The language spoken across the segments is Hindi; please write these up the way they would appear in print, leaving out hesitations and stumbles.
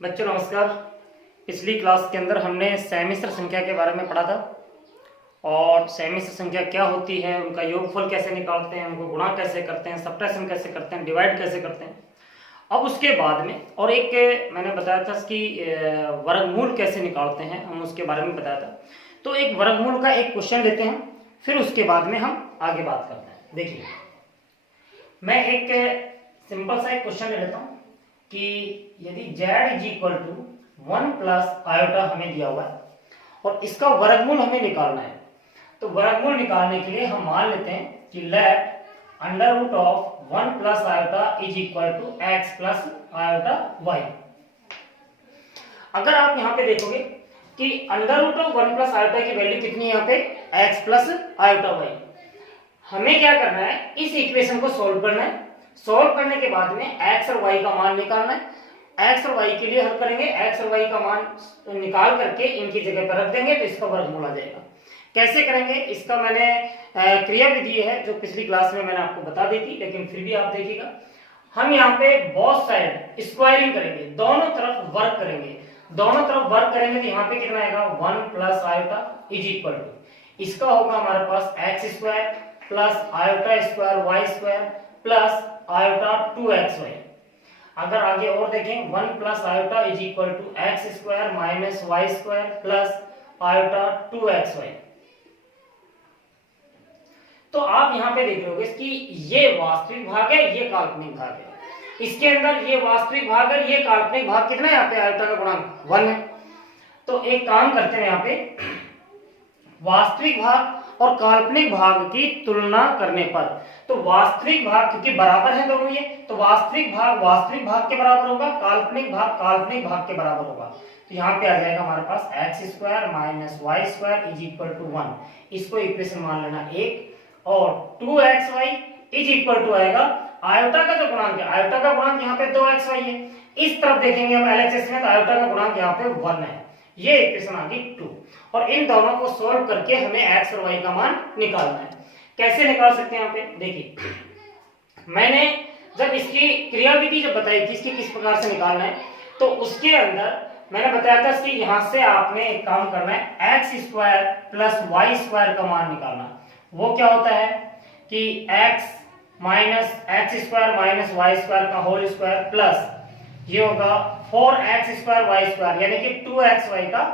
बच्चों नमस्कार। पिछली क्लास के अंदर हमने सेमिस्टर संख्या के बारे में पढ़ा था और सेमिस्टर संख्या क्या होती है, उनका योगफल कैसे निकालते हैं, उनको गुणा कैसे करते हैं, सब्ट्रैक्शन कैसे करते हैं, डिवाइड कैसे करते हैं। अब उसके बाद में और एक मैंने बताया था कि वर्गमूल कैसे निकालते हैं, हम उसके बारे में बताया था। तो एक वर्गमूल का एक क्वेश्चन लेते हैं, फिर उसके बाद में हम आगे बात करते हैं। देखिए मैं एक सिंपल सा एक क्वेश्चन ले लेता हूँ कि यदि z is equal to 1 plus iota हमें दिया हुआ है और इसका वर्गमूल हमें निकालना है। तो वर्गमूल निकालने के लिए हम मान लेते हैं कि let under root of 1 plus iota is equal to x plus iota y. अगर आप यहाँ पे देखोगे कि under root of 1 plus iota की वैल्यू कितनी है, यहाँ पे एक्स प्लस आयोटा वाई। हमें क्या करना है, इस इक्वेशन को सोल्व करना है। सोल्व करने के बाद में x और y का मान निकालना है। x और y के लिए हल करेंगे, x और y का मान निकाल करके इनकी जगह पर रख देंगे तो इसका वर्गमूल आ जाएगा। कैसे करेंगे इसका मैंने क्रिया विधि है जो पिछली क्लास में मैंने आपको बता दी थी, लेकिन फिर भी आप देखिएगा। हम यहाँ पे बोथ साइड स्क्वायरिंग करेंगे, दोनों तरफ वर्क करेंगे। दोनों तरफ वर्क करेंगे तो यहाँ पे कितना आएगा, 1 plus iota is equal to, इसका होगा हमारे पास X square plus iota square Y square plus iota 2xy। अगर आगे और देखें 1 plus iota is equal to x square minus Y square plus iota 2xy। तो आप यहां पे देख लोगे कि ये वास्तविक भाग है, ये काल्पनिक भाग है। इसके अंदर ये वास्तविक भाग है, ये काल्पनिक भाग कितना है, यहाँ पे आयोटा का गुणांक 1 है। तो एक काम करते हैं, यहाँ पे वास्तविक भाग और काल्पनिक भाग की तुलना करने पर, तो वास्तविक भाग क्योंकि बराबर है दोनों ये, तो वास्तविक भाग के बराबर होगा, काल्पनिक भाग के बराबर होगा। तो यहाँ पे आ जाएगा हमारे पास X square minus Y square is equal to 1, इसको इक्वेशन मान लेना 1, और 2xy इज इक्वल टू आएगा आयोटा का जो गुणांक है, आयोटा का गुणांक यहाँ पे 2xy है। इस तरफ देखेंगे हम एलएचएस में तो आयोटा का गुणांक यहाँ पे 1 है, ये इक्वेशन आ गई 2। और इन दोनों को सोल्व करके हमें x और y का मान निकालना है। कैसे निकाल सकते हैं, यहाँ पे देखिए मैंने जब इसकी क्रिया विधि जब बताई थी इसकी किस प्रकार से निकालना है, तो उसके अंदर मैंने बताया था कि यहां से आपने एक काम करना है, x square plus Y square का मान निकालना। वो क्या होता है कि x minus x square minus Y square का होल स्क्वायर प्लस ये होगा 4x स्क्वायर वाई स्क्वायर यानी कि 2xy का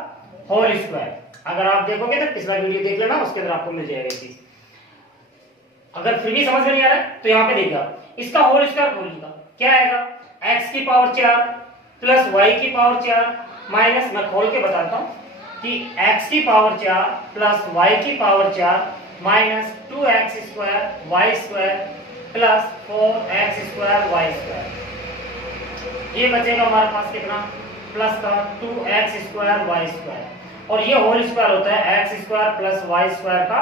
होल स्क्वायर। अगर आप देखोगे तो पिछला वीडियो देख लेना, उसके अंदर आपको मिल जाएगा चीज। अगर फिर भी समझ में नहीं आ रहा है तो यहाँ पे देखिए इसका होल स्क्वायर बोलिएगा क्या आएगा, x की पावर 4 प्लस y की पावर 4 माइनस, मैं खोल के बताता हूँ कि x की पावर 4 प्लस y की power 4 minus 2x square Y square plus 4x square Y square. ये बचेगा हमारे पास कितना, प्लस का 2x स्क्वायर वाई स्क्वायर, और ये होल स्क्वायर होता है x square plus Y square का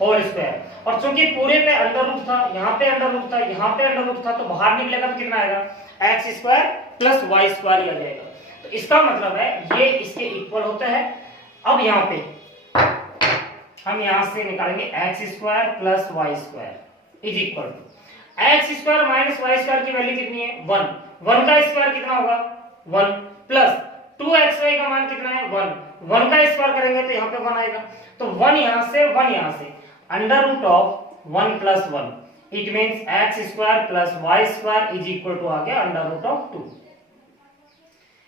होल स्क्वायर। और चूंकि पूरे पे अंडर रूट था, यहाँ पे अंडर रूट था, यहाँ पे अंडर रूट था, तो बाहर निकलेगा तो कितना आएगा, x square plus Y square आ जाएगा। तो इसका मतलब है ये इसके इक्वल होता है। अब यहाँ पे हम यहाँ से निकालेंगे x square plus Y square is equal to x square minus Y square की वैल्यू कितनी है, 1 का स्क्वायर कितना होगा 1 प्लस 2xy का मान कितना है 1 का स्क्वायर करेंगे तो यहाँ पे 1 आएगा। तो 1 यहाँ से 1 यहाँ से, under root of 1 plus 1 it means X square plus Y square is equal to आ गया अंडर रूट ऑफ 2।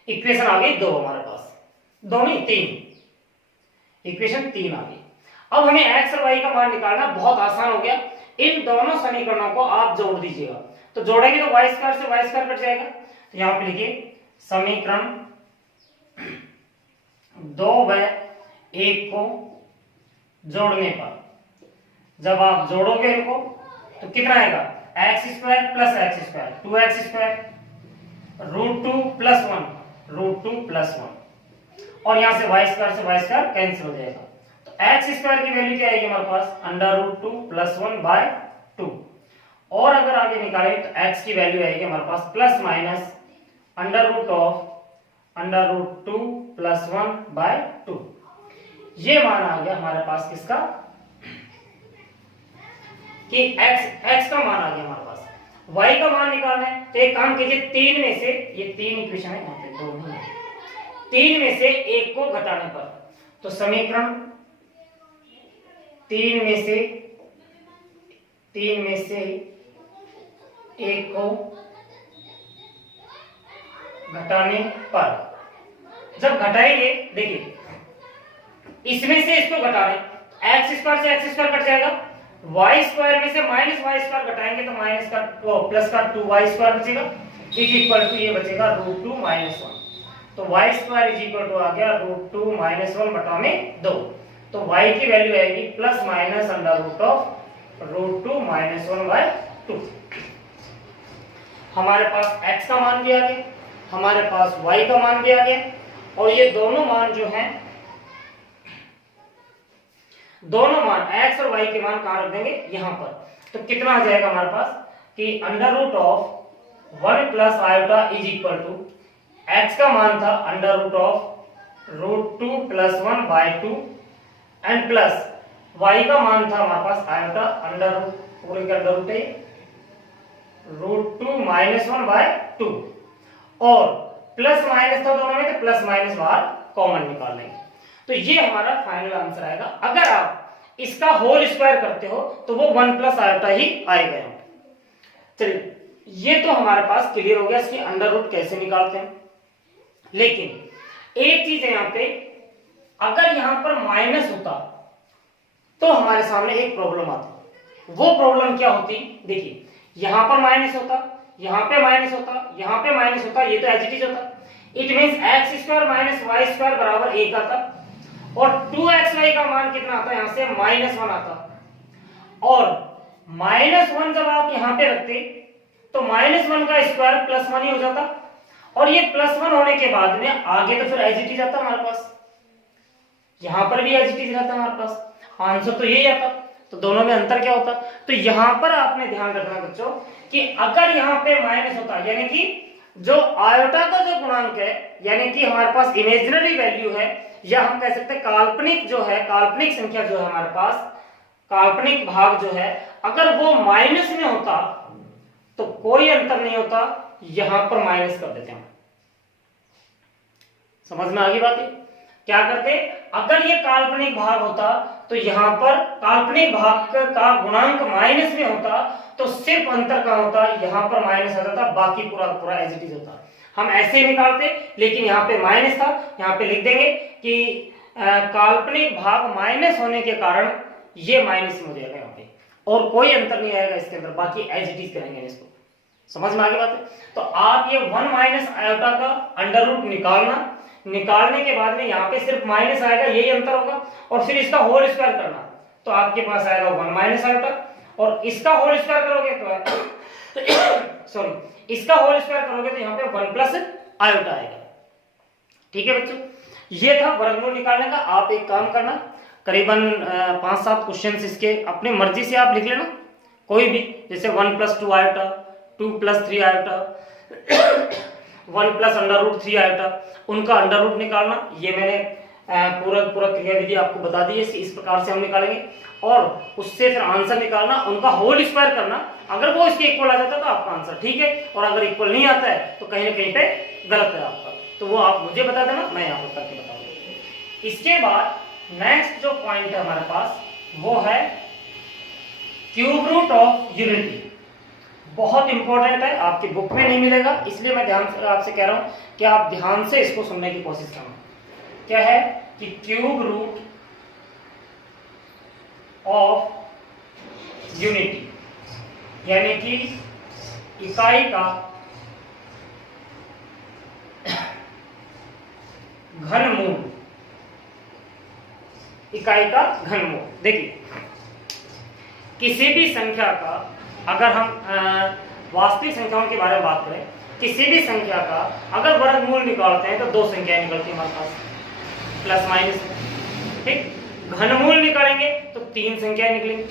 इक्वेशन आ गई 2 हमारे पास, 2 नहीं 3, इक्वेशन 3 आ गई। अब हमें एक्स और वाई का मान निकालना बहुत आसान हो गया। इन दोनों समीकरणों को आप जोड़ दीजिएगा, तो जोड़ेंगे तो वाई स्क्वायर से वाई स्क्वायर कट जाएगा। तो यहाँ पे लिखिए समीकरण 2 व 1 को जोड़ने पर, जब आप जोड़ोगे इनको तो कितना आएगा, x square plus x square 2x square root 2 plus 1 root 2 plus 1, और यहां से वाई स्क्वायर से वाई स्क्वायर कैंसिल हो जाएगा। तो एक्स स्क्वायर की वैल्यू क्या आएगी हमारे पास, अंडर रूट 2 प्लस 1 बाय 2, और अगर आगे निकालें तो x की वैल्यू आएगी हमारे पास plus minus under root of under root 2 plus 1 by 2। ये मान आ गया हमारे पास किसका, कि x का मान आ गया हमारे पास। y का मान निकालना है तो एक काम कीजिए, 3 में से ये 3 इक्वेशन है, यहाँ पे 2 नहीं है, 3 में से 1 को घटाने पर। तो समीकरण 3 में से 1 को घटाने पर, जब घटाएंगे देखिए इसमें से इसको घटा रहे, एक्स स्क्वायर से एक्स स्क्वायर कट जाएगा, वाई स्क्वायर में से माइनस वाई स्क्वायर घटाएंगे तो माइनस का प्लस का 2y स्क्वायर बचेगा, इज इक्वल टू ये बचेगा √2 - 1। तो y square is equal to आ गया √2 - 1 बटा में 2। तो y की वैल्यू आएगी plus minus under root of √2 - 1/2। हमारे पास x का मान भी आ गया, हमारे पास y का मान भी आ गया, और ये दोनों मान जो हैं, दोनों मान x और y के मान कहां रख देंगे, यहां पर। तो कितना आ जाएगा हमारे पास कि under root of 1 plus iota is equal to, x का मान था under root of √2 + 1/2 and plus y का मान था हमारे पास आयोटा अंडर रूट पूरे का अंडर रूट है √2 - 1/2, और प्लस माइनस था दोनों में, तो प्लस माइनस बाहर कॉमन निकाल लेंगे। तो ये हमारा फाइनल आंसर आएगा। अगर आप इसका होल स्क्वायर करते हो तो वो 1 प्लस आयोटा ही आएगा। चलिए ये तो हमारे पास क्लियर हो गया इसकी अंडर रूट कैसे निकालते हैं। लेकिन एक चीज है यहाँ पे, अगर यहां पर माइनस होता तो हमारे सामने एक प्रॉब्लम आती। वो प्रॉब्लम क्या होती, देखिए यहां पर माइनस होता, यहां पे माइनस होता, यहां पे माइनस होता, ये तो एज इट इज होता। It means x square minus Y square बराबर 1 आता, और 2xy का मान कितना आता है, यहां से -1 आता। और -1 जब आप यहां पे रखते तो -1 का स्क्वायर +1 ही हो जाता, और ये +1 होने के बाद में आगे तो फिर एज इट इज आता हमारे पास, यहां पर भी एज इट इज रहता हमारे पास, आंसर तो यही आता। तो दोनों में अंतर क्या होता, तो यहां पर आपने ध्यान रखना बच्चों कि अगर यहां पे माइनस होता, यानी कि जो आयोटा का जो गुणांक है, यानी कि हमारे पास इमेजिनरी वैल्यू है, या हम कह सकते हैं काल्पनिक जो है, काल्पनिक संख्या जो है हमारे पास, काल्पनिक भाग जो है, अगर वो माइनस में होता तो कोई अंतर नहीं होता, यहां पर माइनस कर देते हैं। समझ में आ गई बात है? क्या करते, अगर ये काल्पनिक भाग होता तो यहां पर काल्पनिक भाग का गुणांक माइनस में होता तो सिर्फ अंतर का होता, यहां पर माइनस आ जाता, बाकी पूरा पूरा एज इट इज होता। हम ऐसे ही निकालते, लेकिन यहाँ पे माइनस था, यहाँ पे लिख देंगे कि काल्पनिक भाग माइनस होने के कारण ये माइनस में हो जाएगा यहाँ पे, और कोई अंतर नहीं आएगा इसके अंदर, बाकी एज इट इज करेंगे इसको। समझ में आ गई बात है? तो आप ये 1 माइनस आयोटा का अंडर रूट निकालने के बाद में यहाँ पे सिर्फ माइनस आएगा, यही अंतर होगा, और फिर इसका होल स्क्वायर करना, तो आपके पास आएगा 1 माइनस आयोटा, और इसका होल स्क्वायर करोगे तो सॉरी इसका होल स्क्वायर करोगे तो यहाँ पे 1 प्लस आयोटा आएगा। ठीक है बच्चों, ये था वर्गमूल निकालने का। आप एक काम करना, करीबन 5-7 क्वेश्चन इसके अपनी मर्जी से आप लिख लेना, कोई भी, जैसे 1 + 2 iota, 2 + 3 iota, 1 + under root 3 iota, उनका अंडर रूट निकालना। ये मैंने पूरा क्रिया विधि आपको बता दी है, इस प्रकार से हम निकालेंगे, और उससे फिर आंसर निकालना, उनका होल स्क्वायर करना। अगर वो इसके इक्वल आ जाता है तो आपका आंसर ठीक है, और अगर इक्वल नहीं आता है तो कहीं ना कहीं पे गलत है आपका, तो वो आप मुझे बता देना, मैं यहाँ पर करके बताऊंगा। इसके बाद नेक्स्ट जो पॉइंट है हमारे पास वो है क्यूब रूट ऑफ यूनिटी। बहुत इंपॉर्टेंट है, आपकी बुक में नहीं मिलेगा, इसलिए मैं ध्यान से आपसे कह रहा हूं कि आप ध्यान से इसको सुनने की कोशिश करना। क्या है कि क्यूब रूट ऑफ यूनिटी, यानी कि इकाई का घनमूल, इकाई का घनमूल। देखिए किसी भी संख्या का, अगर हम वास्तविक संख्याओं के बारे में बात करें, किसी भी संख्या का अगर वर्गमूल निकालते हैं तो 2 संख्याएं निकलती है हमारे पास, प्लस माइनस। ठीक, घनमूल निकालेंगे तो 3 संख्याएं निकलेंगी।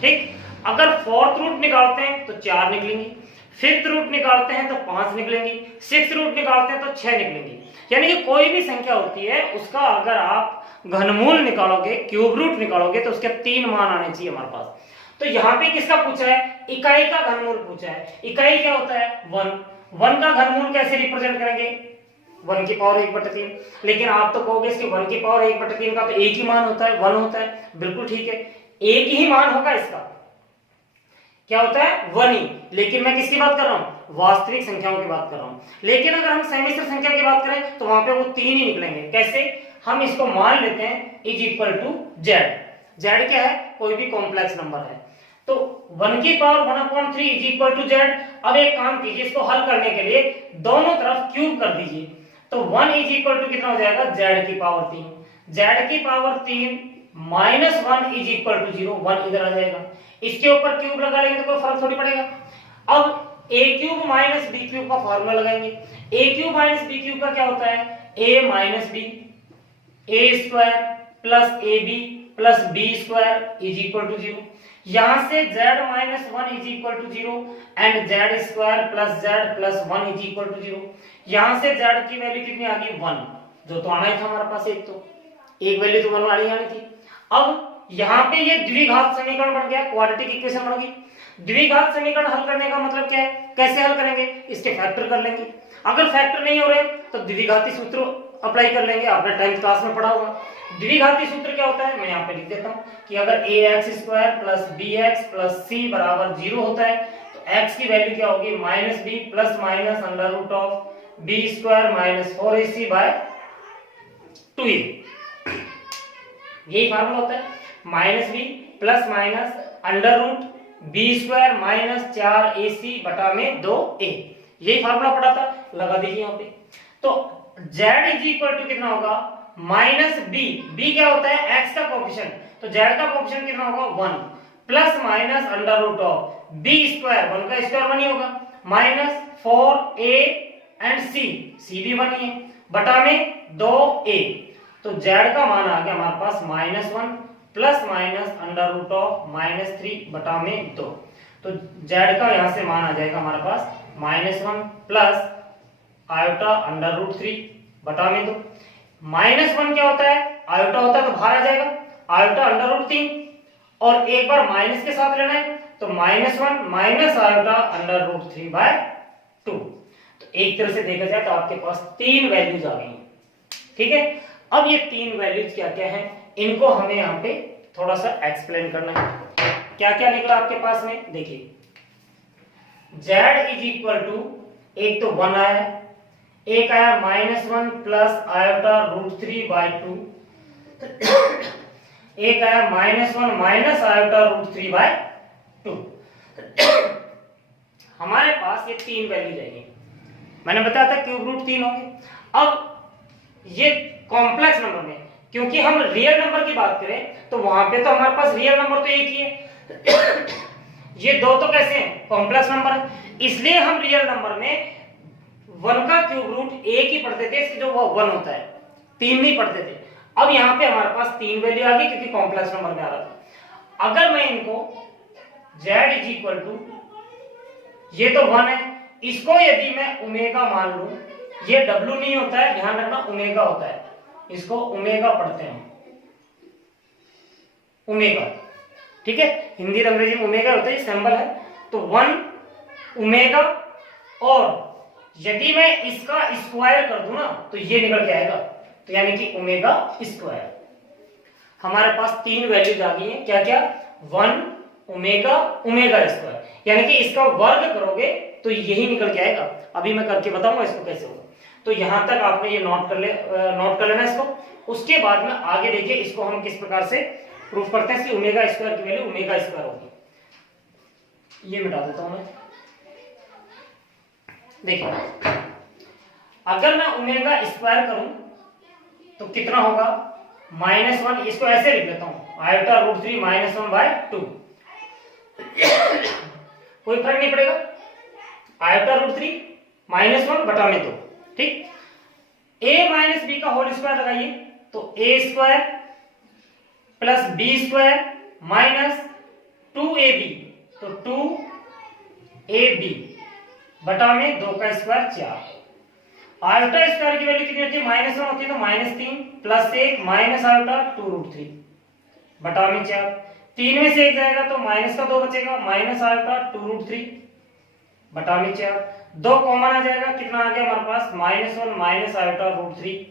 ठीक, अगर 4th रूट निकालते हैं तो 4 निकलेंगी, 5th रूट निकालते हैं तो 5 निकलेंगी, 6th रूट निकालते हैं तो 6 निकलेंगी। यानी कि कोई भी संख्या होती है उसका अगर आप घनमूल निकालोगे, क्यूब रूट निकालोगे, तो उसके 3 मान आने चाहिए हमारे पास। तो यहाँ पे किसका पूछा है, इकाई का घनमूल पूछा है। इकाई क्या होता है, 1 का घनमूल कैसे रिप्रेजेंट करेंगे, 1 की पावर 1/3। लेकिन आप तो कहोगे इसके 1 की पावर 1/3 का तो एक ही मान होता है, 1 होता है। बिल्कुल ठीक है, एक ही मान होगा इसका, क्या होता है 1 ही। लेकिन मैं किसकी बात कर रहा हूं, वास्तविक संख्याओं की बात कर रहा हूं। लेकिन अगर हम सम्मिश्र संख्या की बात करें तो वहां पे वो 3 ही निकलेंगे। कैसे, हम इसको मान लेते हैं is equal to z. Z क्या है, कोई भी कॉम्प्लेक्स नंबर है। तो 1 की power 1/3 is equal to z. अब एक काम कीजिए, इसको हल करने के लिए दोनों तरफ क्यूब कर दीजिए। तो 1 इज इक्वल टू कितना हो जाएगा, जेड की पावर 3। जेड की power 3 minus 1 is equal to 0, 1 इधर आ जाएगा। इसके ऊपर क्यूब लगा लेंगे तो कोई फर्क थोड़ी पड़ेगा। अब A cube minus B cube का फॉर्मूला लगाएंगे। A cube minus B cube का क्या होता है, A minus B, A square plus A B plus B square is equal to 0। यहां से z minus 1 is equal to 0 and z square plus z plus 1 is equal to 0। यहां से z की वैल्यू कितनी आ गई, 1, जो तो आना ही था हमारे पास। एक वैल्यू तो 1 आनी थी। अब यहां पे ये द्विघात समीकरण बन गया, क्वाड्रेटिक इक्वेशन बन गई। द्विघात समीकरण हल करने का मतलब क्या है, कैसे हल करेंगे, इसके फैक्टर कर लेंगे। अगर फैक्टर नहीं हो रहे तो द्विघाती सूत्र अप्लाई कर लेंगे, आपने 10th क्लास में पढ़ा होगा। द्विघाती सूत्र क्या होता है, मैं यहाँ पे लिख देता हूँ कि अगर ax square plus bx plus c बराबर 0 होता है तो x की वैल्यू क्या होगी, minus b plus minus under root of b square minus 4ac by 2a। यही फार्मूला होता है, minus b plus minus under root b square minus 4ac बटा में 2a। यही फार्मूला पढ़ा था, लगा दीजिए यहाँ पे। तो z इज इक्वल टू कितना होगा, माइनस बी, बी क्या होता है x का कोएफिशिएंट, तो z का कोएफिशिएंट कितना होगा 1 plus minus under root of b square, 1 का स्क्वायर 1 ही होगा, माइनस 4a एंड c भी 1 ही है, बटा में 2a। तो z का मान आ गया हमारे पास minus 1 plus minus under root of minus 3 बटा में 2। तो z का यहां से मान आ जाएगा हमारे पास minus 1 plus iota under root 3 बटा में 2। माइनस 1 क्या होता है, आयोटा होता है तो बाहर आ जाएगा, आयोटा अंडर रूट 3, और एक बार माइनस के साथ लेना है तो minus 1 minus iota under root 3 by 2। तो एक तरह से देखा जाए तो आपके पास 3 वैल्यूज आ गई हैं, ठीक है। अब ये 3 वैल्यूज क्या क्या हैं, इनको हमें यहाँ पे थोड़ा सा एक्सप्लेन करना है। क्या क्या निकला आपके पास में, देखिए z इज इक्वल टू, एक तो 1 आया है, एक आया minus 1 plus iota root 3 by 2, एक आया minus 1 minus iota root 3 by 2। हमारे पास ये 3 वैल्यू जाएंगे, मैंने बताया था क्यूब रूट 3 होंगे। अब ये कॉम्प्लेक्स नंबर में, क्योंकि हम रियल नंबर की बात करें तो वहां पे तो हमारे पास रियल नंबर तो एक ही है, ये दो तो कैसे हैं, कॉम्प्लेक्स नंबर है, इसलिए हम रियल नंबर में 1 का क्यूब रूट एक ही पढ़ते थे, जो वो 1 होता है, 3 नहीं पढ़ते थे। अब यहाँ पे हमारे पास 3 वैल्यू आ गई क्योंकि कॉम्प्लेक्स नंबर में आ रहा था। अगर मैं इनको z इज इक्वल टू, ये तो 1 है, इसको यदि मैं ओमेगा मान लूं, ये w नहीं होता है, ध्यान रखना ओमेगा होता है, इसको ओमेगा पढ़ते हैं, ओमेगा, ठीक है, हिंदी और अंग्रेजी में ओमेगा होता है, ये सिंबल है। तो 1 ओमेगा, और यदि मैं इसका स्क्वायर कर दूं ना तो ये निकल के आएगा, तो यानी कि ओमेगा स्क्वायर। हमारे पास 3 वैल्यूज आ गई हैं, क्या क्या, 1 ओमेगा ओमेगा स्क्वायर, यानी कि इसका वर्ग करोगे तो यही निकल के आएगा। अभी मैं करके बताऊंगा इसको कैसे होगा। तो यहां तक आपने ये नोट कर लेना इसको। उसके बाद में आगे देखिए इसको हम किस प्रकार से प्रूफ करते हैं कि ओमेगा स्क्वायर की वैल्यू ओमेगा स्क्वायर होगी। ये मिटा देता हूं मैं, देखिए अगर मैं ओमेगा स्क्वायर करूं तो कितना होगा, माइनस 1, इसको ऐसे लिख लेता हूं, आयोटा रूट 3 माइनस 1 बाय 2, कोई फर्क नहीं पड़ेगा, आयोटा रूट 3 माइनस 1 बटा में 2, ठीक। a माइनस बी का होल स्क्वायर लगाइए तो a square plus B square minus 2ab, तो 2ab बटा में 2 का स्क्वायर 4। आयोटा स्क्वायर की वैल्यू कितनी होती है, माइनस 1 होती है, तो minus 3 plus 1 minus iota 2 root 3 बटा में 4। 3 में से 1 जाएगा तो माइनस का 2 बचेगा, माइनस आयोटा 2 रूट 3 बटा में 4, 2 कॉमन आ जाएगा, कितना आ गया हमारे पास -1 माइनस आयोटा रूट 3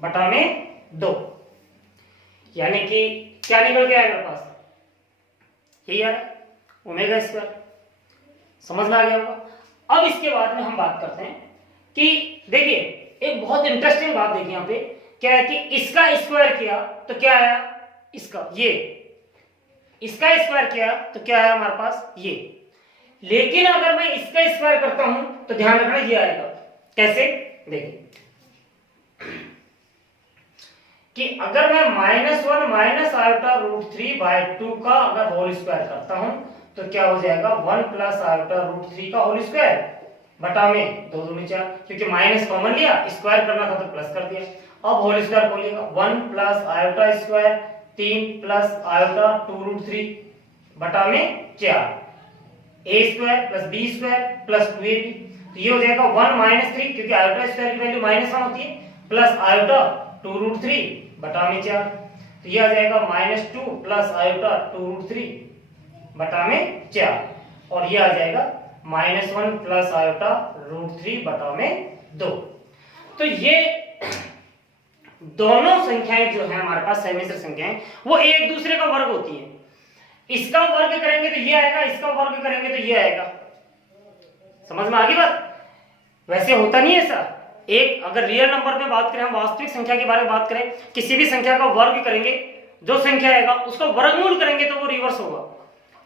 बटा में 2, यानी कि क्या निकल गया है मेरे पास, यही आ रहा है ओमेगा स्क्वायर। समझ में आ गया होगा। अब इसके बाद में हम बात करते हैं कि देखिए एक बहुत इंटरेस्टिंग बात देखिए यहाँ पे क्या है कि इसका स्क्वायर किया तो क्या आया, इसका ये इसका स्क्वायर किया तो क्या आया हमारे पास ये, लेकिन अगर मैं इसका स्क्वायर करता हूं तो ध्यान रखना ये आएगा। कैसे, देखिए कि अगर मैं -1 माइनस आयोटा रूट 3/2 का अगर होल स्क्वायर करता हूं तो क्या हो जाएगा 1 प्लस आयोटा रूट 3 का होल स्क्वायर बटा में 2 दूनी 4, क्योंकि माइनस कॉमन लिया, स्क्वायर करना था तो प्लस कर दिया। अब होल स्क्वायर बोलिएगा 1 plus iota square 3 plus iota 2 root 3 बटा में 4, a square plus b square plus 2ab, तो ये हो जाएगा 1 माइनस 3, क्योंकि आयोटा स्क्वायर की वैल्यू -1 होती है, प्लस आयोटा 2 रूट 3 बटा में 4, तो ये आ जाएगा -2 प्लस आयोटा 2 रूट 3 बटा में 4, और ये आ जाएगा -1 प्लस आयोटा रूट 3 बटा में 2। तो ये दोनों संख्याएं जो है हमारे पास समिश्र संख्याएं वो एक दूसरे का वर्ग होती है। इसका वर्ग करेंगे तो ये आएगा, इसका वर्ग करेंगे तो ये आएगा। समझ में आ गई बात। वैसे होता नहीं है ऐसा, एक अगर रियल नंबर में बात करें, हम वास्तविक संख्या के बारे में बात करें, किसी भी संख्या का वर्ग करेंगे, जो संख्या आएगा उसका वर्गमूल करेंगे तो वो रिवर्स होगा।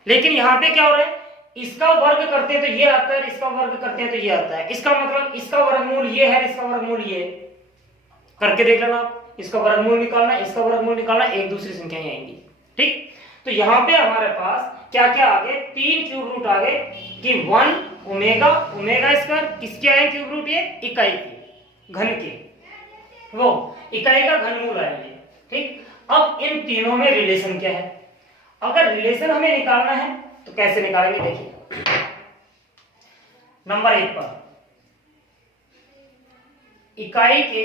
लेकिन यहाँ पे क्या हो रहा है, इसका वर्ग करते हैं तो ये आता है, इसका वर्ग करते हैं तो ये आता है, इसका मतलब इसका वर्गमूल ये है, इसका वर्गमूल ये है। करके देख लेना आप, इसका वर्गमूल निकालना, इसका वर्गमूल निकालना, एक दूसरी संख्याएं आएंगी। ठीक, तो यहाँ पे हमारे पास क्या क्या आ गए, 3 क्यूब रूट आ गए कि 1 ओमेगा, ओमेगा स्क्वायर किसके आए क्यूब रूट, ये इकाई के घन के, वो इकाई का घनमूल आएंगे। ठीक, अब इन तीनों में रिलेशन क्या है, अगर रिलेशन हमें निकालना है तो कैसे निकालेंगे, देखिए नंबर 1 पर इकाई के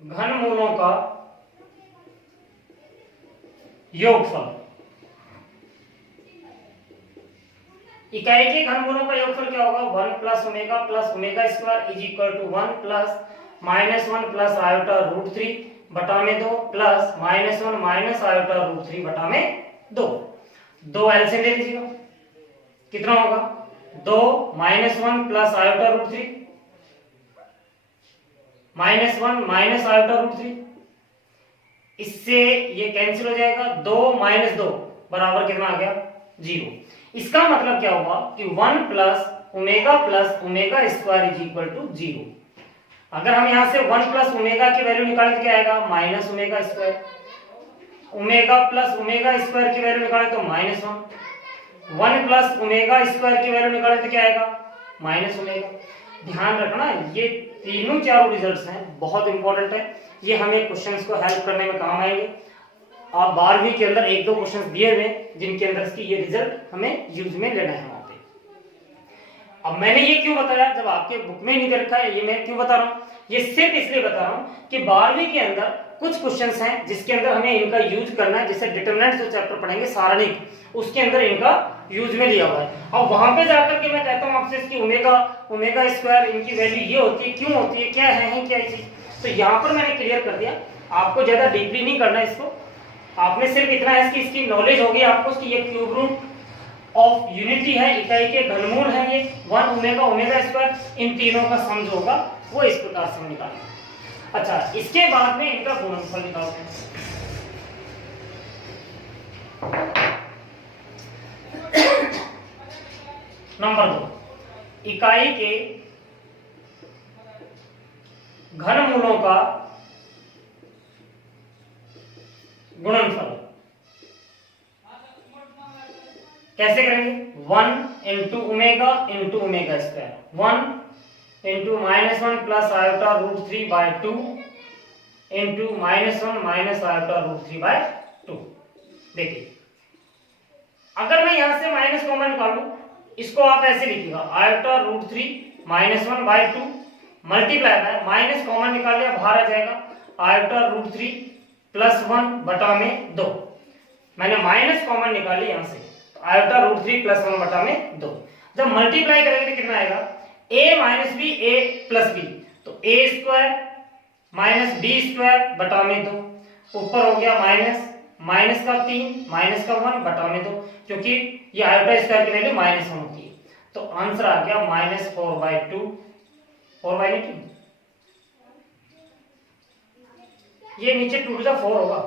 घनमूलों का योगफल, इकाई के घनमूलों का योगफल क्या होगा, 1 plus omega square is equal to 1 plus -1 plus iota root 3 बटा में 2 प्लस -1 माइनस आयोटा रूट 3 बटा में 2। 2 एलसीएम ले लीजिएगा, कितना होगा 2 -1 plus iota root 3 -1 minus iota root 3, इससे ये कैंसिल हो जाएगा, 2 - 2 बराबर कितना आ गया 0। इसका मतलब क्या हुआ कि 1 plus omega square is equal to 0। अगर हम यहां से 1 प्लस ओमेगा की वैल्यू निकालें तो क्या आएगा minus omega square, omega plus omega square की वैल्यू निकालें तो -1, 1 प्लस ओमेगा स्क्वायर की वैल्यू निकालें तो क्या आएगा माइनस ओमेगा। ध्यान रखना ये तीनों चारों रिजल्ट्स हैं, बहुत इंपॉर्टेंट है, ये हमें क्वेश्चंस को हेल्प करने में काम आएंगे। आप 12वीं के अंदर 1-2 क्वेश्चंस दिए हुए जिनके अंदर इसकी ये रिजल्ट हमें यूज में लेना है वहां पे। अब मैंने ये क्यों बताया, जब आपके बुक में नहीं दे रखा है, ये मैं क्यों बता रहा हूँ, ये सिर्फ इसलिए बता रहा हूँ कि 12वीं के अंदर कुछ क्वेश्चंस हैं जिसके अंदर हमें इनका यूज करना है। जैसे डिटरमिनेंट जो चैप्टर पढ़ेंगे सारणिक, उसके अंदर इनका यूज में लिया हुआ है। और वहां पे जाकर के मैं कहता हूँ आपसे इसकी ओमेगा स्क्वायर इनकी वैल्यू ये होती है, क्यों होती है, क्या है क्या चीज, तो यहाँ पर मैंने क्लियर कर दिया। आपको ज्यादा डीपली नहीं करना इसको, आपने सिर्फ इतना है कि इसकी नॉलेज होगी आपको कि ये क्यूब रूट ऑफ यूनिटी है, इकाई के घनमूल है ये 1 ओमेगा स्क्वायर, इन तीनों का सम जो होगा वो इस प्रकार से निकालेंगे। अच्छा, इसके बाद में इनका गुणनफल निकालते हैं। नंबर 2, इकाई के घनमूलों का गुणनफल कैसे करेंगे, 1 into omega square, 1 into -1 plus iota root 3/2 into -1 minus iota root 3/2। देखिए अगर मैं यहां से माइनस कॉमन निकालूं, इसको आप ऐसे लिखिएगा iota root 3 -1/2 multiply by, minus common निकाल लिया, बाहर आ जाएगा आयोटा रूट 3 +1 बटा में 2। मैंने माइनस कॉमन निकाली यहां से, तो आयोटा रूट 3 प्लस 1 बटा में 2। जब मल्टीप्लाई करेंगे तो कितना आएगा, a minus B a plus b, तो a square minus b square बटा में 2, ऊपर हो गया माइनस माइनस का 3 माइनस का 1 बटा में 2, क्योंकि ये आयोटा स्क्वायर की वैल्यू -1 होती है। तो आंसर आ गया -4/2, 4/2, ये नीचे 2 to the 4 होगा,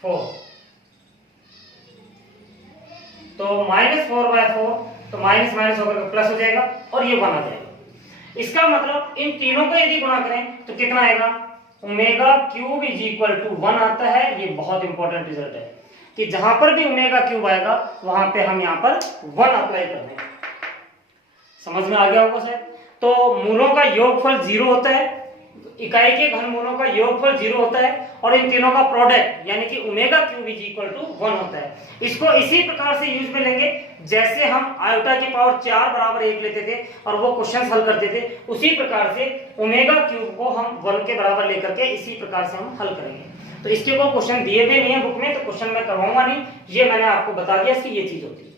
4, तो -4/4, तो माइनस माइनस होकर प्लस हो जाएगा और ये 1 आ जाएगा। इसका मतलब इन तीनों को यदि गुणा करें तो कितना आएगा, omega cube is equal to 1 आता है। ये बहुत इंपॉर्टेंट रिजल्ट है कि जहां पर भी ओमेगा क्यूब आएगा वहां पे हम यहाँ पर 1 अप्लाई कर देंगे। समझ में आ गया होगा शायद। तो मूलों का योगफल 0 होता है, इकाई के घनमूलों का योगफल 0 होता है, और इन तीनों का प्रोडक्ट यानी कि omega cube is equal to 1 होता है। इसको इसी प्रकार से यूज में लेंगे जैसे हम आयोटा की पावर 4 बराबर 1 लेते थे और वो क्वेश्चन हल करते थे, उसी प्रकार से ओमेगा क्यूब को हम 1 के बराबर लेकर के इसी प्रकार से हम हल करेंगे। तो इसके ऊपर क्वेश्चन दिए भी नहीं है बुक में, तो क्वेश्चन मैं करवाऊंगा नहीं, ये मैंने आपको बता दिया इसकी ये चीज होती है।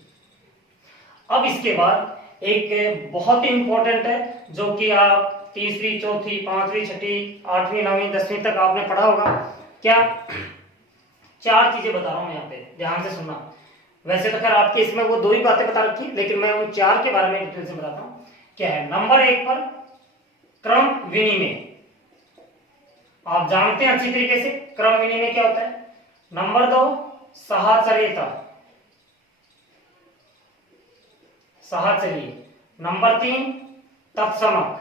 अब इसके बाद एक बहुत ही इंपॉर्टेंट है जो कि आप तीसरी, चौथी, पांचवी, छठी, 8वीं, 9वीं, 10वीं तक आपने पढ़ा होगा। क्या, 4 चीजें बता रहा हूं यहाँ पे, ध्यान से सुनना। वैसे तो खैर आपके इसमें वो 2 ही बातें बता रखी, लेकिन मैं उन 4 के बारे में डिटेल से बताता हूँ। क्या है, नंबर 1 पर क्रम विनिमय, आप जानते हैं अच्छी तरीके से क्रम विनिमय क्या होता है। नंबर 2 साहचर्यता, साहचर्य। नंबर 3 तत्समक,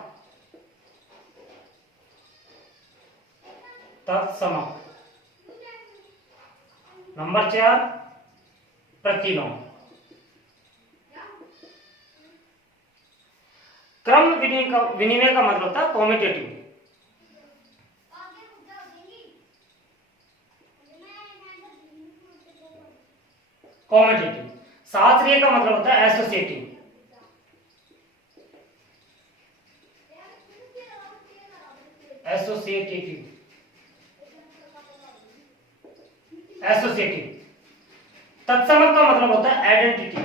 तत्समक। नंबर 4 प्रतिलोम। क्रम विनिमय का मतलब होता है कॉम्यूटेटिव। कॉम्यूटेटिव। साहचर्य का मतलब होता है एसोसिएटिव। Associative, associative. तत्समक का मतलब होता है आइडेंटिटी।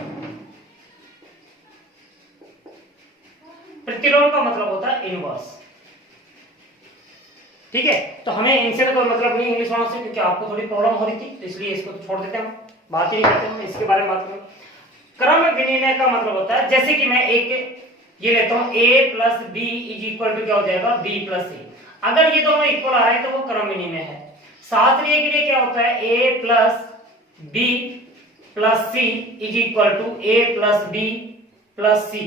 प्रतिलोम का मतलब होता है इनवर्स। ठीक है, तो हमें इनसे तो कोई मतलब नहीं इंग्लिश वालों से, क्योंकि आपको थोड़ी प्रॉब्लम हो रही थी, तो इसलिए इसको तो छोड़ देते हैं, बात ही नहीं करते हैं, इसके बारे में बात करें। क्रम विनिमय का मतलब होता है, जैसे कि मैं एक ये लेता हूं a plus B is equal to क्या हो जाएगा, b प्लस ए। अगर ये दोनों इक्वल आ रहे हैं तो वो क्रम विनिमय है। साहचर्य के लिए क्या होता है, a plus B plus C is equal to a plus B plus C.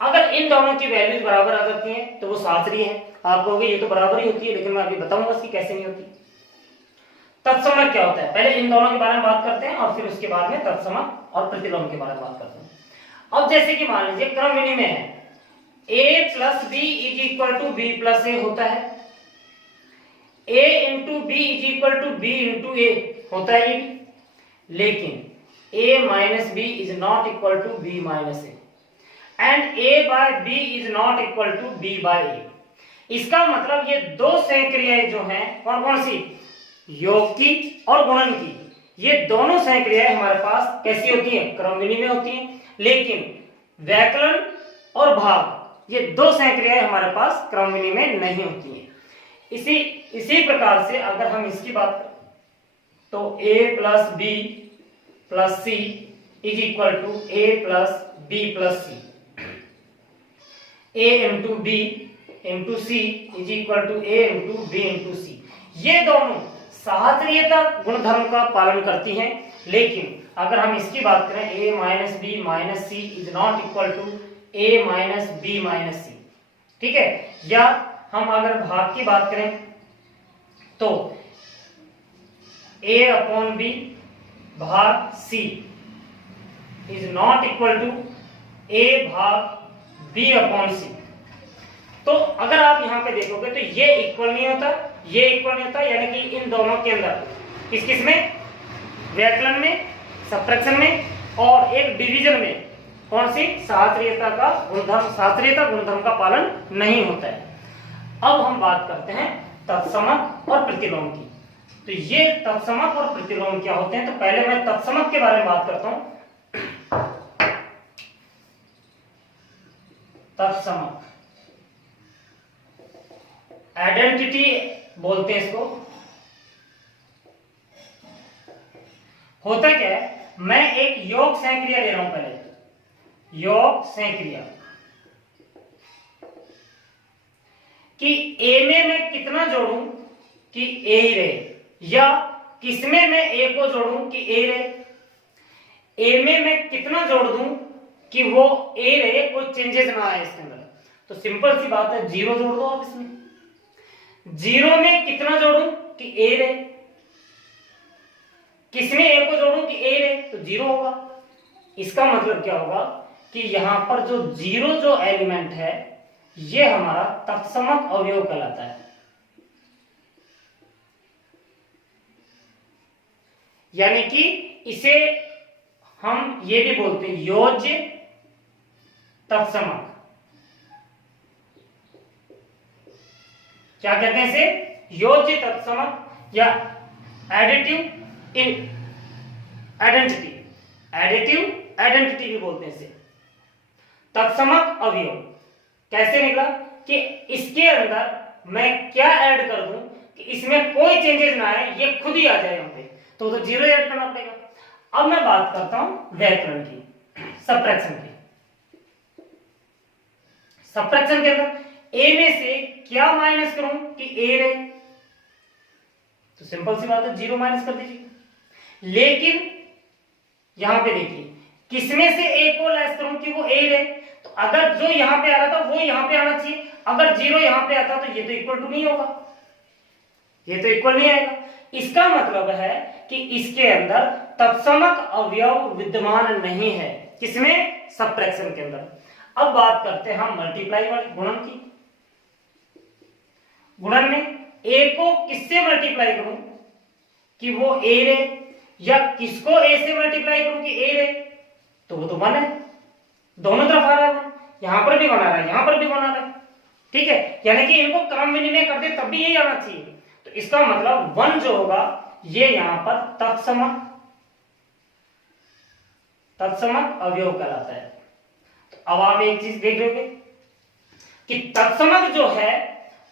अगर इन दोनों की वैल्यूज बराबर आ जाती हैं तो वो साहचर्य है। आप कहोगे ये तो बराबर ही होती है, लेकिन मैं अभी बताऊंगा इसकी कैसे नहीं होती। तत्समक क्या होता है, पहले इन दोनों के बारे में बात करते हैं और फिर उसके बाद में तत्समक और प्रतिलोम के बारे में बात करते हैं। अब जैसे कि मान लीजिए क्रम विनिमय है, a plus B is equal to B plus A होता है, a into B is equal to B into A होता है ये भी, लेकिन a minus B is not equal to B minus A and a by b is not equal to b by A. इसका मतलब ये दो सहक्रियाएं जो हैं, कौन कौन सी, योग की और गुणन की, ये दोनों सहक्रियाएं हमारे पास कैसी होती हैं, क्रम विनिमय होती हैं। लेकिन व्याकलन और भाग ये दो सहक्रियाएं हमारे पास क्रम विनिमय नहीं होती हैं। इसी प्रकार से अगर हम इसकी बात करें तो a plus B plus C is equal to a plus B plus C, a into B into C is equal to a into B into C. ये दोनों साहचर्यता गुणधर्म का पालन करती हैं, लेकिन अगर हम इसकी बात करें a minus B minus C is not equal to a minus B minus C, ठीक है। या हम अगर भाग की बात करें तो a अपॉन बी भाग c is not equal to a भाग b अपॉन c। तो अगर आप यहां पे देखोगे तो ये इक्वल नहीं होता, ये इक्वल नहीं होता, यानी कि इन दोनों के अंदर किस में, व्याकलन में, सब्ट्रैक्शन में और एक डिवीजन में कौन सी, साहचर्यता का गुणधर्म, साहचर्यता गुणधर्म का पालन नहीं होता है। अब हम बात करते हैं तत्समक और प्रतिलोम की। तो ये तत्समक और प्रतिलोम क्या होते हैं? तो पहले मैं तत्समक के बारे में बात करता हूं। तत्समक आइडेंटिटी बोलते हैं इसको। होता क्या है, मैं एक योग संक्रिया ले रहा हूं। पहले योग संक्रिया कि ए में मैं कितना जोड़ूं कि ए ही रहे, या किसमें मैं ए को जोड़ूं कि ए रहे। ए में मैं कितना जोड़ दूं कि वो ए रहे, कोई चेंजेस ना आए इसके अंदर। तो सिंपल सी बात है, 0 जोड़ दो आप इसमें। 0 में कितना जोड़ूं कि ए रहे, किसमें ए को जोड़ूं कि ए रहे, तो 0 होगा। इसका मतलब क्या होगा कि यहां पर जो 0 जो एलिमेंट है ये हमारा तत्समक अवयव कहलाता है। यानी कि इसे हम ये भी बोलते हैं योज्य तत्समक। क्या कहते हैं इसे? योज्य तत्समक या एडिटिव आइडेंटिटी भी बोलते हैं इसे। तत्समक अवयव कैसे निकला कि इसके अंदर मैं क्या ऐड कर दूं कि इसमें कोई चेंजेस ना आए, ये खुद ही आ जाए यहां पे, तो 0 ऐड करना पड़ेगा। अब मैं बात करता हूं व्याकरण की, सबट्रैक्शन की। सबट्रैक्शन के अंदर ए में से क्या माइनस करूं कि ए रहे, तो सिंपल सी बात है 0 माइनस कर दीजिए। लेकिन यहां पे देखिए, किसमें से ए को लेस करूं कि वो ए रहे, तो अगर जो यहां पे आ रहा था वो यहां पे आना चाहिए। अगर 0 यहां पे आता तो ये तो इक्वल टू नहीं होगा, ये तो इक्वल नहीं आएगा। इसका मतलब है कि इसके अंदर तत्समक अवयव विद्यमान नहीं है। किसमें? सबट्रैक्शन के अंदर। अब बात करते हैं हम मल्टीप्लाई वाली, गुणन की। गुणन में ए को किससे मल्टीप्लाई करूं कि वो ए रहे, या किसको ए से मल्टीप्लाई करूं कि ए रहे, तो वो तो 1 है, दोनों तरफ आ रहा है। यहां पर भी बना रहा है, यहां पर भी बना रहा है, ठीक है। यानी कि इनको क्रम विनिमय कर दे तब भी यही आना चाहिए। तो इसका मतलब 1 जो होगा ये यहां पर तत्समक अवयव कहलाता है। तो अब आप एक चीज देख लोगे कि तत्समक जो है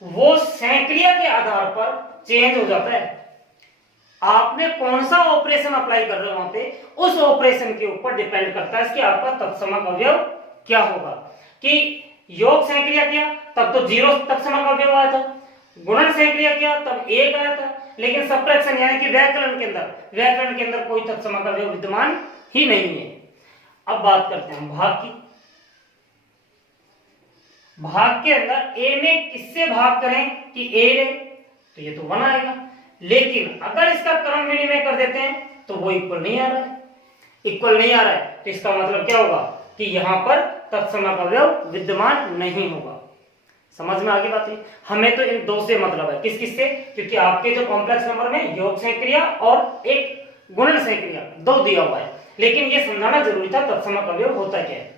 वो संक्रिया के आधार पर चेंज हो जाता है। आपने कौन सा ऑपरेशन अप्लाई कर रहे हो वहां पे, उस ऑपरेशन के ऊपर डिपेंड करता है कि आपका तत्समक अवयव क्या होगा। कि योग संक्रिया किया तब तो 0 तत्समक अवयव आया था, गुणन संक्रिया किया तब 1 आया था, लेकिन सबट्रैक्शन यानी कि व्याकरण के अंदर कोई तत्समक अवयव विद्यमान ही नहीं है। अब बात करते हैं हम भाग की। भाग के अंदर ए में किससे भाग करें कि ए रहे, तो ये तो 1 आएगा। लेकिन अगर इसका क्रम विनिमय कर देते हैं तो वो इक्वल नहीं आ रहा है, तो इसका मतलब क्या होगा कि यहां पर तत्समक अवयव विद्यमान नहीं होगा। समझ में आ गई बात है? हमें तो इन दो से मतलब है, किस से? क्योंकि आपके जो कॉम्प्लेक्स नंबर में योग संक्रिया और एक गुणन संक्रिया 2 दिया हुआ है, लेकिन ये समझाना जरूरी था तत्समक अवयव होता क्या है।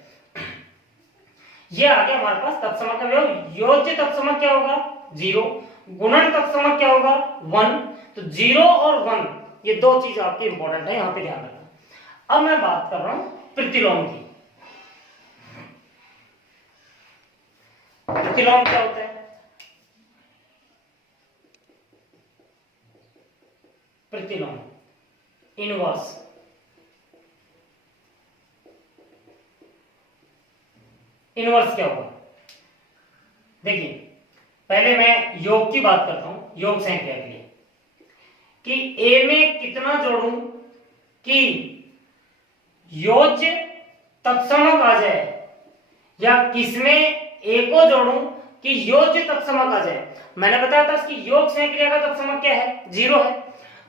ये आ गया हमारे पास तत्समक अवयव। योज्य तत्समक क्या होगा? 0। गुणन तत्समक क्या होगा? 1। तो 0 और 1 ये 2 चीज आपकी इंपॉर्टेंट है, यहां पे ध्यान रखना। अब मैं बात कर रहा हूं प्रतिलोम की। प्रतिलोम क्या होता है? प्रतिलोम इनवर्स। इनवर्स क्या होगा? देखिए, पहले मैं योग की बात करता हूं, योग संख्या के लिए, कि ए में कितना जोड़ूं कि योज्य तत्समक आ जाए, या किसमें ए को जोड़ूं कि योज्य तत्समक आ जाए। मैंने बताया था कि योग संक्रिया का तत्समक क्या है? 0 है।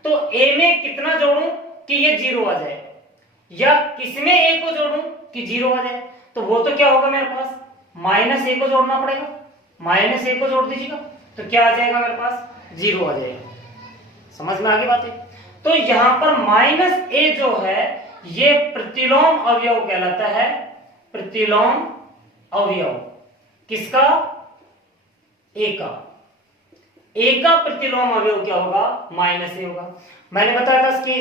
तो ए में कितना जोड़ूं कि ये 0 आ जाए, या किसमें ए को जोड़ूं कि 0 आ जाए, तो वो तो क्या होगा मेरे पास? -a को जोड़ना पड़ेगा। -a को जोड़ दीजिएगा तो क्या आ जाएगा मेरे पास? 0 आ जाएगा। समझ में आ गई बात है? तो यहां पर -a जो है ये प्रतिलोम अवयव कहलाता है। प्रतिलोम अवयव किसका? ए का। ए का प्रतिलोम अवयव क्या होगा, माइनस ए होगा। मैंने बताया था कि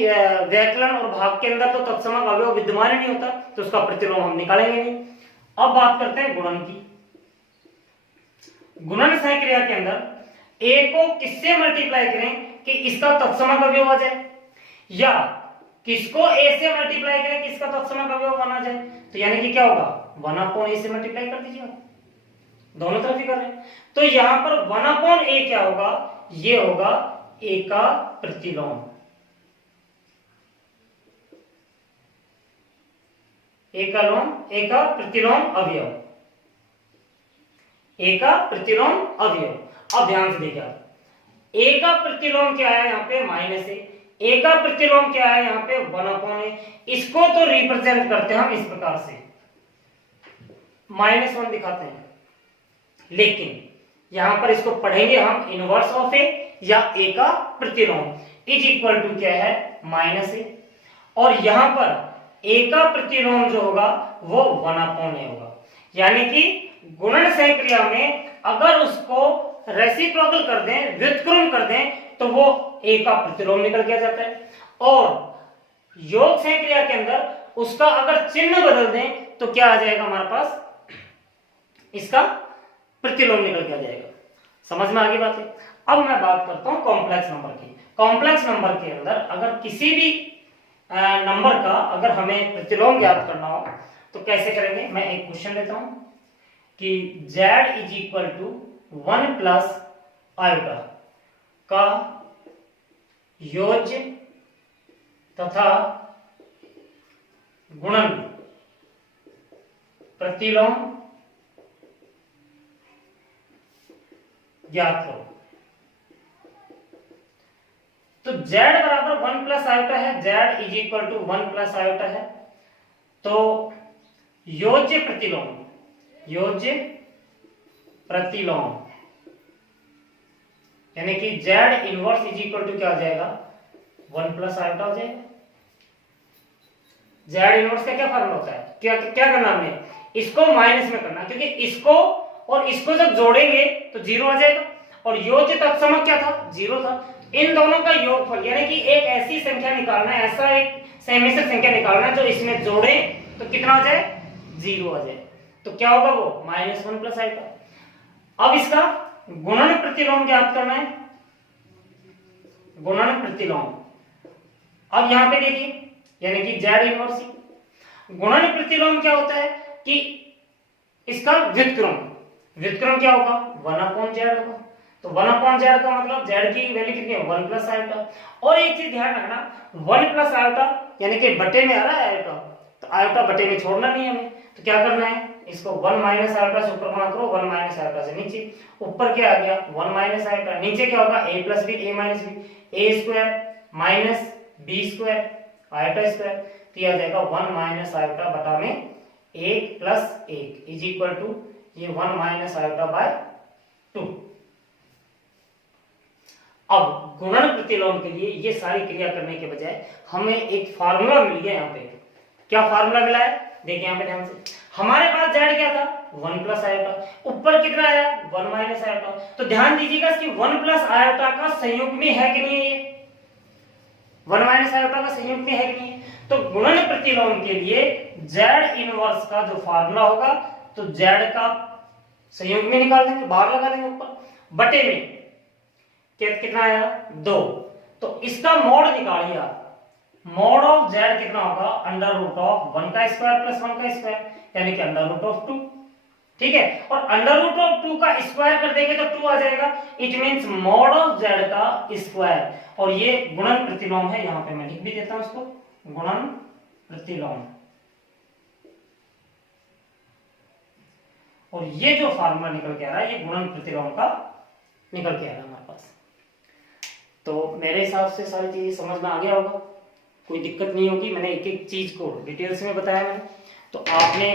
व्याकलन और भाग के अंदर तो तत्समक अवयव विद्यमान ही नहीं होता, तो उसका प्रतिलोम हम निकालेंगे नहीं। अब बात करते हैं गुणन की। गुणन सहक्रिया के अंदर ए को किससे मल्टीप्लाई करें कि इसका तत्समक अवयव आ जाए, या किसको ए से मल्टीप्लाई करें कि इसका तत्समक अवयव बना जाए। तो यानी कि क्या होगा, 1/a से मल्टीप्लाई कर दीजिए, दोनों तरफ ही कर रहे हैं। तो यहां पर 1/a क्या होगा, ये होगा ए का प्रतिलोम, ए का प्रतिलोम अवयव, ए का प्रतिलोम अवयव। अब ध्यान से देखिए, ए का प्रतिलोम क्या है यहाँ पे, माइनस ए का प्रतिलोम क्या है यहाँ पे, 1/a। इसको तो रिप्रेजेंट करते हैं हम इस प्रकार से, -1 दिखाते हैं, लेकिन यहां पर इसको पढ़ेंगे हम इनवर्स ऑफ ए या ए का प्रतिलोम इज इक्वल टू क्या है, -a। और यहां पर ए का प्रतिलोम जो होगा वो 1/a होगा। यानी कि गुणन सहक्रिया में अगर उसको रेसिप्रोकल कर दें, व्युत्क्रम कर दें, तो वो ए का प्रतिलोम निकल के आ जाता है। और योग सहक्रिया के अंदर उसका अगर चिन्ह बदल दें तो क्या आ जाएगा हमारे पास, इसका प्रतिलोम निकल के आ जाएगा। समझ में आ गई बात है। अब मैं बात करता हूं कॉम्प्लेक्स नंबर की। कॉम्प्लेक्स नंबर के अंदर अगर किसी भी नंबर का अगर हमें प्रतिलोम ज्ञात करना हो तो कैसे करेंगे। मैं एक क्वेश्चन लेता हूं कि z is equal to 1 plus iota का योज्य तथा गुणन प्रतिलोम ज्ञात करो। तो z बराबर 1 प्लस आयोटा है, z is equal to 1 plus iota है। तो योज्य प्रतिलोम यानी कि z inverse is equal to क्या हो जाएगा, 1 प्लस आयोटा हो जाएगा। z इनवर्स का क्या फॉर्मूला होता है, क्या करना हमने, इसको माइनस में करना, क्योंकि इसको और इसको जब जोड़ेंगे तो 0 आ जाएगा। और योज्य तत्समक क्या था, 0 था। इन दोनों का योगफल यानी कि एक ऐसी संख्या निकालना है, ऐसा एक समिश्र संख्या निकालना है जो इसमें जोड़े तो कितना आ जाए, 0 आ जाए। तो क्या होगा वो, -1 प्लस आएगा। अब इसका गुणन प्रतिलोम ज्ञात करना है, गुणन प्रतिलोम। अब यहां पे देखिए यानी कि z इनवर्स। गुणन प्रतिलोम क्या होता है कि इसका व्युत्क्रम क्या होगा, 1/z होगा। तो 1/z का मतलब z की वैल्यू कितनी है, 1 प्लस आयोटा। और एक चीज ध्यान रखना, 1 प्लस आयोटा यानी कि बटे में आ रहा है आयोटा, तो आयोटा बटे में छोड़ना नहीं है हमें। तो क्या करना है, इसको 1 माइनस आयोटा से ऊपर गुणा करो, 1 माइनस आयोटा से नीचे। ऊपर क्या आ गया, 1 माइनस आयोटा, नीचे क्या होगा, a plus b, a minus b, a square minus b square iota square. तो यह आ जाएगा 1 माइनस आयोटा बटा में 1 प्लस 1 इज इक्वल टू ये 1 माइनस आयोटा बाय 2। अब गुणन प्रतिलोम के लिए ये सारी क्रिया करने के बजाय हमें एक फार्मूला मिल गया। यहाँ पे क्या फार्मूला मिला है, देखिए यहाँ पे ध्यान से। हमारे पास z क्या था, 1 प्लस आयोटा, ऊपर कितना आया, 1 माइनस आयोटा। तो ध्यान दीजिएगा कि 1 प्लस आयोटा का संयुग्मी है कि नहीं है, ये 1 माइनस आयोटा का संयुग्मी है कि नहीं है। तो गुणन प्रतिलोम के लिए z इनवर्स का जो फार्मूला होगा, तो z का संयुग्मी निकाल देंगे, बाहर लगा देंगे ऊपर, बटे में कितना आया, 2। तो इसका मोड निकालिए आप, मोड ऑफ z कितना होगा, अंडर रूट ऑफ 1 का स्क्वायर प्लस 1 का स्क्वायर यानी कि अंडर रूट ऑफ 2। ठीक है, और अंडर रूट ऑफ 2 का स्क्वायर कर देंगे तो 2 आ जाएगा। It means mode of z का स्क्वायर। और ये गुणन प्रतिलोम है, यहां पे मैं लिख भी देता हूं इसको, गुणन प्रतिलोम। और ये जो फार्मूला निकल के आ रहा है, ये गुणन प्रतिलोम का निकल के आ रहा है हमारे पास। तो मेरे हिसाब से सारी चीजें समझ में आ गया होगा, कोई दिक्कत नहीं होगी। मैंने एक एक चीज को डिटेल्स में बताया मैंने, तो आपने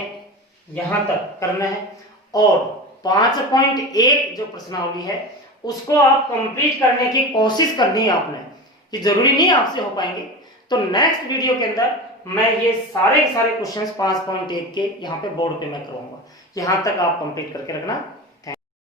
यहां तक करना है। और 5.1 जो प्रश्नावली है उसको आप कंप्लीट करने की कोशिश करनी है आपने। ये जरूरी नहीं आपसे हो पाएंगे, तो नेक्स्ट वीडियो के अंदर मैं ये सारे क्वेश्चंस 5.1 के यहाँ पे बोर्ड पे मैं करूंगा। यहां तक आप कंप्लीट करके रखना।